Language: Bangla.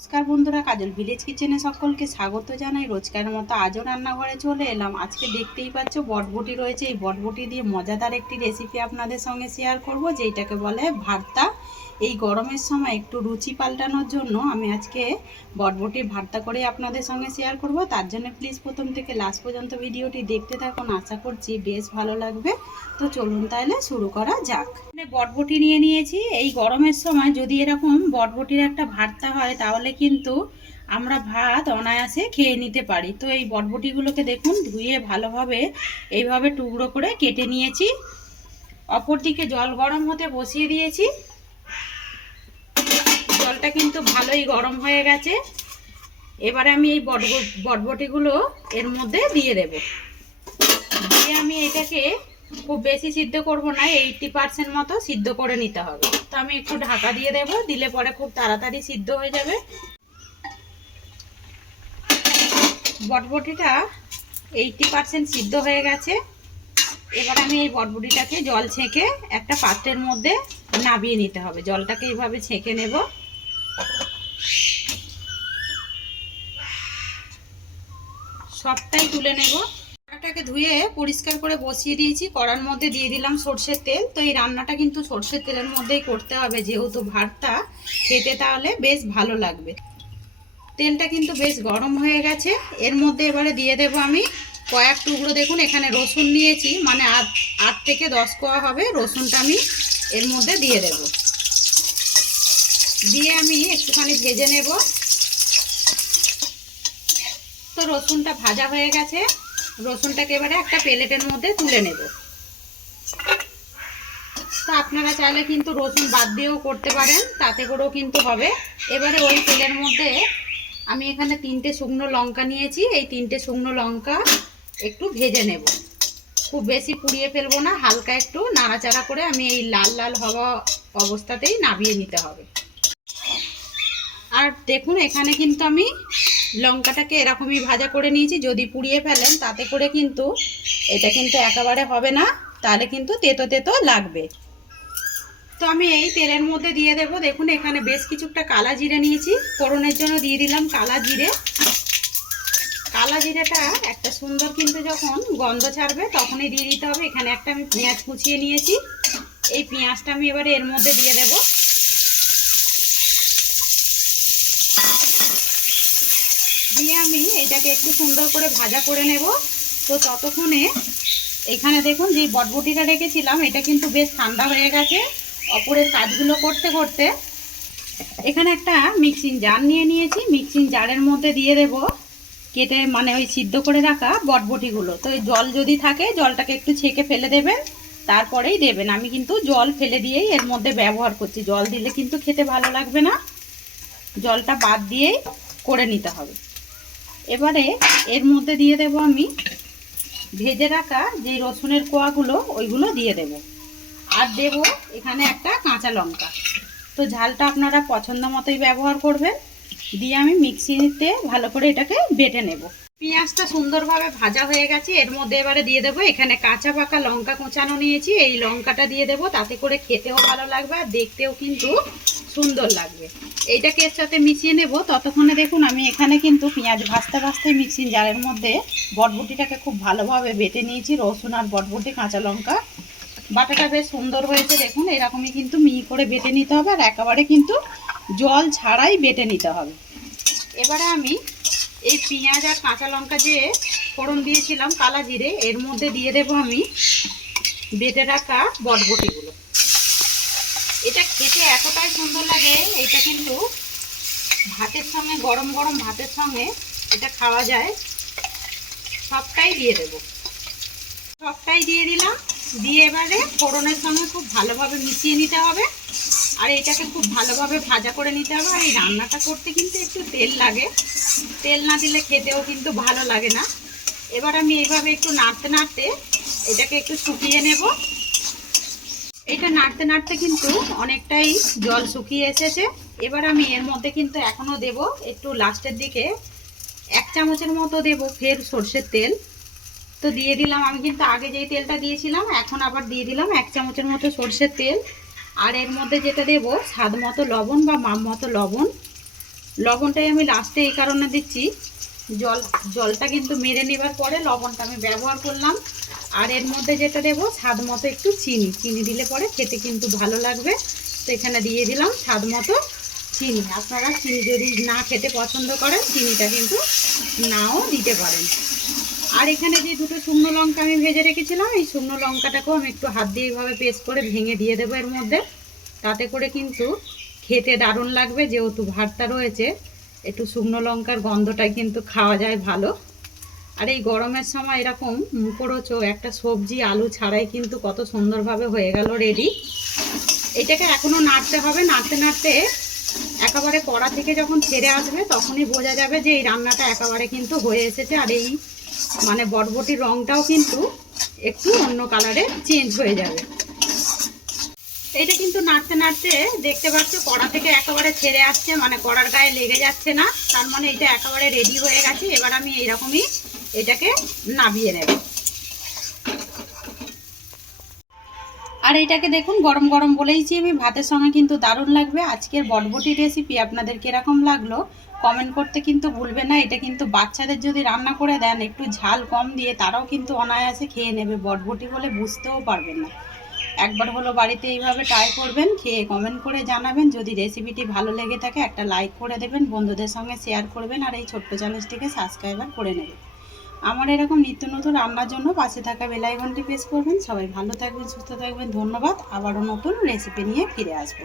নমস্কার বন্ধুরা, কাজল ভিলেজ কিচেনে সকলকে স্বাগত জানাই। রোজকার মতো আজও রান্নাঘরে চলে এলাম। আজকে দেখতেই পাচ্ছ বটবটি রয়েছে। এই বটবটি দিয়ে মজাদার একটি রেসিপি আপনাদের সঙ্গে শেয়ার করব, যেটাকে বলে ভর্তা। এই গরমের সময় একটু রুচি পাল্টানোর জন্য আমি আজকে বটবটির ভর্তা করে আপনাদের সঙ্গে শেয়ার করব। তার জন্য প্লিজ প্রথম থেকে লাস্ট পর্যন্ত ভিডিওটি দেখতে থাকুন, আশা করছি বেশ ভালো লাগবে। তো চলুন তাহলে শুরু করা যাক। বটবটি নিয়ে নিয়েছি। এই গরমের সময় যদি এরকম বটবটির একটা ভর্তা হয় তাহলে কিন্তু আমরা ভাত অনায়াসে খেয়ে নিতে পারি। তো এই বটবটিগুলোকে দেখুন ধুয়ে ভালোভাবে এইভাবে টুকরো করে কেটে নিয়েছি। অপরদিকে জল গরম হতে বসিয়ে দিয়েছি। জলটা কিন্তু ভালোই গরম হয়ে গেছে। এবারে আমি এই বটবটিগুলো এর মধ্যে দিয়ে দেব। দিয়ে আমি এটাকে খুব বেশি সিদ্ধ করব না, 80% মতো সিদ্ধ করে নিতে হবে। তো আমি একটু ঢাকা দিয়ে দেব, দিলে পরে খুব তাড়াতাড়ি সিদ্ধ হয়ে যাবে। বটবটিটা 80% সিদ্ধ হয়ে গেছে। এবার আমি এই বটবটিটাকে জল ছেঁকে একটা পাত্রের মধ্যে নামিয়ে নিতে হবে। জলটাকে এইভাবে ছেঁকে নেব। সবটাই তুলে নেব। কড়াটাকে ধুয়ে পরিষ্কার করে বসিয়ে দিয়েছি। কড়ার মধ্যে দিয়ে দিলাম সর্ষের তেল। তো এই রান্নাটা কিন্তু সর্ষের তেলের মধ্যেই করতে হবে, যেহেতু ভর্তা খেতে তাহলে বেশ ভালো লাগবে। তেলটা কিন্তু বেশ গরম হয়ে গেছে। এর মধ্যে এবারে দিয়ে দেব আমি কয়েক টুকরো, দেখুন এখানে রসুন নিয়েছি, মানে 8 থেকে 10 কোয়া হবে রসুনটা আমি এর মধ্যে দিয়ে দেব। দিয়ে আমি একটুখানি ভেজে নেব। তো রসুনটা ভাজা হয়ে গেছে। রসুনটাকে এবারে একটা প্লেটের মধ্যে তুলে নেব। তো আপনারা চাইলে কিন্তু রসুন বাদ দিয়েও করতে পারেন, তাতে করেও কিন্তু হবে। এবারে ওই তেলের মধ্যে আমি এখানে 3টে শুকনো লঙ্কা নিয়েছি। এই 3টে শুকনো লঙ্কা একটু ভেজে নেব। খুব বেশি পুড়িয়ে ফেলবো না, হালকা একটু নাড়াচাড়া করে আমি এই লাল লাল হওয়া অবস্থাতেই নামিয়ে নিতে হবে। আর দেখুন এখানে কিন্তু আমি লঙ্কাটাকে এরকমই ভাজা করে নিয়েছি। যদি পুড়িয়ে ফেলেন তাতে করে কিন্তু এটা কিন্তু একেবারে হবে না, তাহলে কিন্তু তেতো তেতো লাগবে। তো আমি এই তেলের মধ্যে দিয়ে দেব। দেখুন এখানে বেশ কিছুটা কালা জিরে নিয়েছি, ফোড়নের জন্য দিয়ে দিলাম কালা জিরে। কালা জিরেটা একটা সুন্দর কিন্তু যখন গন্ধ ছাড়বে তখনই দিয়ে দিতে হবে। এখানে একটা আমি পেঁয়াজ কুচিয়ে নিয়েছি। এই পেঁয়াজটা আমি এবারে এর মধ্যে দিয়ে দেব। দিয়ে আমি এটাকে একটু সুন্দর করে ভাজা করে নেব। তো ততক্ষণে এখানে দেখুন যে বটবটিটা রেখেছিলাম, এটা কিন্তু বেশ ঠান্ডা হয়ে গেছে। অপরের কাজগুলো করতে করতে এখানে একটা মিক্সিং জার নিয়ে নিয়েছি। মিক্সিং জারের মধ্যে দিয়ে দেব কেটে মানে ওই সিদ্ধ করে রাখা বটবটিগুলো। তো এই জল যদি থাকে জলটাকে একটু ছেঁকে ফেলে দেবেন, তারপরেই দেবেন। আমি কিন্তু জল ফেলে দিয়েই এর মধ্যে ব্যবহার করছি। জল দিলে কিন্তু খেতে ভালো লাগবে না, জলটা বাদ দিয়েই করে নিতে হবে। এবারে এর মধ্যে দিয়ে দেব আমি ভেজে রাখা যে রসুনের কোয়াগুলো, ওইগুলো দিয়ে দেব। আর দেব এখানে একটা কাঁচা লঙ্কা। তো ঝালটা আপনারা পছন্দ মতোই ব্যবহার করবেন। দিয়ে আমি মিক্সিতে ভালো করে এটাকে বেটে নেব। পেঁয়াজটা সুন্দরভাবে ভাজা হয়ে গেছে। এর মধ্যে এবারে দিয়ে দেবো এখানে কাঁচা পাকা লঙ্কা কোঁচানো নিয়েছি। এই লঙ্কাটা দিয়ে দেবো, তাতে করে খেতেও ভালো লাগবে আর দেখতেও কিন্তু সুন্দর লাগবে। এইটাকে এর সাথে মিশিয়ে নেব। ততক্ষণে দেখুন আমি এখানে কিন্তু পেঁয়াজ ভাজতে ভাজতে মিক্সিং জারের মধ্যে বটবটিটাকে খুব ভালোভাবে বেটে নিয়েছি। রসুন আর বটবটি কাঁচা লঙ্কা বাটাটা বেশ সুন্দর হয়েছে। দেখুন এরকমই কিন্তু মিহি করে বেটে নিতে হবে, আর একেবারে কিন্তু জল ছাড়াই বেটে নিতে হবে। এবারে আমি এই পেঁয়াজ আর কাঁচা লঙ্কা যে ফোড়ন দিয়েছিলাম কালা জিরে, এর মধ্যে দিয়ে দেব আমি বেটে রাখা বটবটিগুলো। এটা খেতে এতটাই সুন্দর লাগে, এটা কিন্তু ভাতের সঙ্গে, গরম গরম ভাতের সঙ্গে এটা খাওয়া যায়। সবটাই দিয়ে দেব, সবটাই দিয়ে দিলাম। দিয়ে এবারে ফোড়নের সঙ্গে খুব ভালোভাবে মিশিয়ে নিতে হবে। আর এটাকে খুব ভালোভাবে ভাজা করে নিতে হবে। আর এই রান্নাটা করতে কিন্তু একটু তেল লাগে, তেল না দিলে খেতেও কিন্তু ভালো লাগে না। এবার আমি এইভাবে একটু নাড়তে নাড়তে এটাকে একটু শুকিয়ে নেব। এটা নাড়তে নাড়তে কিন্তু অনেকটাই জল শুকিয়ে এসেছে। এবার আমি এর মধ্যে কিন্তু এখনও দেব একটু লাস্টের দিকে 1 চামচের মতো দেব ফের সর্ষের তেল। তো দিয়ে দিলাম, আমি কিন্তু আগে যেই তেলটা দিয়েছিলাম এখন আবার দিয়ে দিলাম 1 চামচের মতো সর্ষের তেল। আর এর মধ্যে যেটা দেব স্বাদ মতো লবণ বা মাপ মতো লবণ। লবণটাই আমি লাস্টে এই কারণে দিচ্ছি, জলটা কিন্তু মেরে নেবার পরে লবণটা আমি ব্যবহার করলাম। আর এর মধ্যে যেটা দেবো স্বাদ মতো একটু চিনি দিলে পরে খেতে কিন্তু ভালো লাগবে। তো এখানে দিয়ে দিলাম স্বাদ মতো চিনি। আপনারা চিনি যদি না খেতে পছন্দ করেন চিনিটা কিন্তু নাও দিতে পারেন। আর এখানে যে দুটো শুকনো লঙ্কা আমি ভেজে রেখেছিলাম, এই শুকনো লঙ্কাটাকেও আমি একটু হাত দিয়ে এইভাবে পেস্ট করে ভেঙে দিয়ে দেবো এর মধ্যে। তাতে করে কিন্তু খেতে দারুণ লাগবে, যেহেতু ভর্তা রয়েছে একটু শুকনো লঙ্কার গন্ধটাই কিন্তু খাওয়া যায় ভালো। আর এই গরমের সময় এরকম মুখরোচো একটা সবজি আলু ছাড়াই কিন্তু কত সুন্দরভাবে হয়ে গেল রেডি। এটাকে এখনও নাড়তে হবে, নাড়তে নাড়তে একেবারে কড়া থেকে যখন ছেড়ে আসবে তখনই বোঝা যাবে যে এই রান্নাটা একেবারে কিন্তু হয়ে এসেছে। আর এই মানে বটবটির রঙটাও কিন্তু একটু অন্য কালারে চেঞ্জ হয়ে যাবে। এটা কিন্তু নাড়তে নাড়তে দেখতে পাচ্ছ কড়া থেকে একেবারে ছেড়ে আসছে, মানে কড়ার গায়ে লেগে যাচ্ছে না, তার মানে এটা একেবারে রেডি হয়ে গেছে। এবার আমি এইরকমই এটাকে নামিয়ে নেব। আর এটাকে দেখুন গরম গরম বলেইছি আমি, ভাতের সঙ্গে কিন্তু দারুণ লাগবে। আজকের বটবটি রেসিপি আপনাদের কীরকম লাগলো কমেন্ট করতে কিন্তু ভুলবেন না। এটা কিন্তু বাচ্চাদের যদি রান্না করে দেন একটু ঝাল কম দিয়ে, তারাও কিন্তু অনায়াসে খেয়ে নেবে, বটবটি বলে বুঝতেও পারবেন না। একবার হলো বাড়িতে এইভাবে ট্রাই করবেন, খেয়ে কমেন্ট করে জানাবেন। যদি রেসিপিটি ভালো লেগে থাকে একটা লাইক করে দেবেন, বন্ধুদের সঙ্গে শেয়ার করবেন, আর এই ছোট্ট চ্যানেলটিকে সাবস্ক্রাইবার করে নেবেন। আমার এরকম নিত্য নতুন রান্নার জন্য পাশে থাকা বেল আইকনটি প্রেস করবেন। সবাই ভালো থাকবেন, সুস্থ থাকবেন, ধন্যবাদ। আবারও নতুন রেসিপি নিয়ে ফিরে আসবো।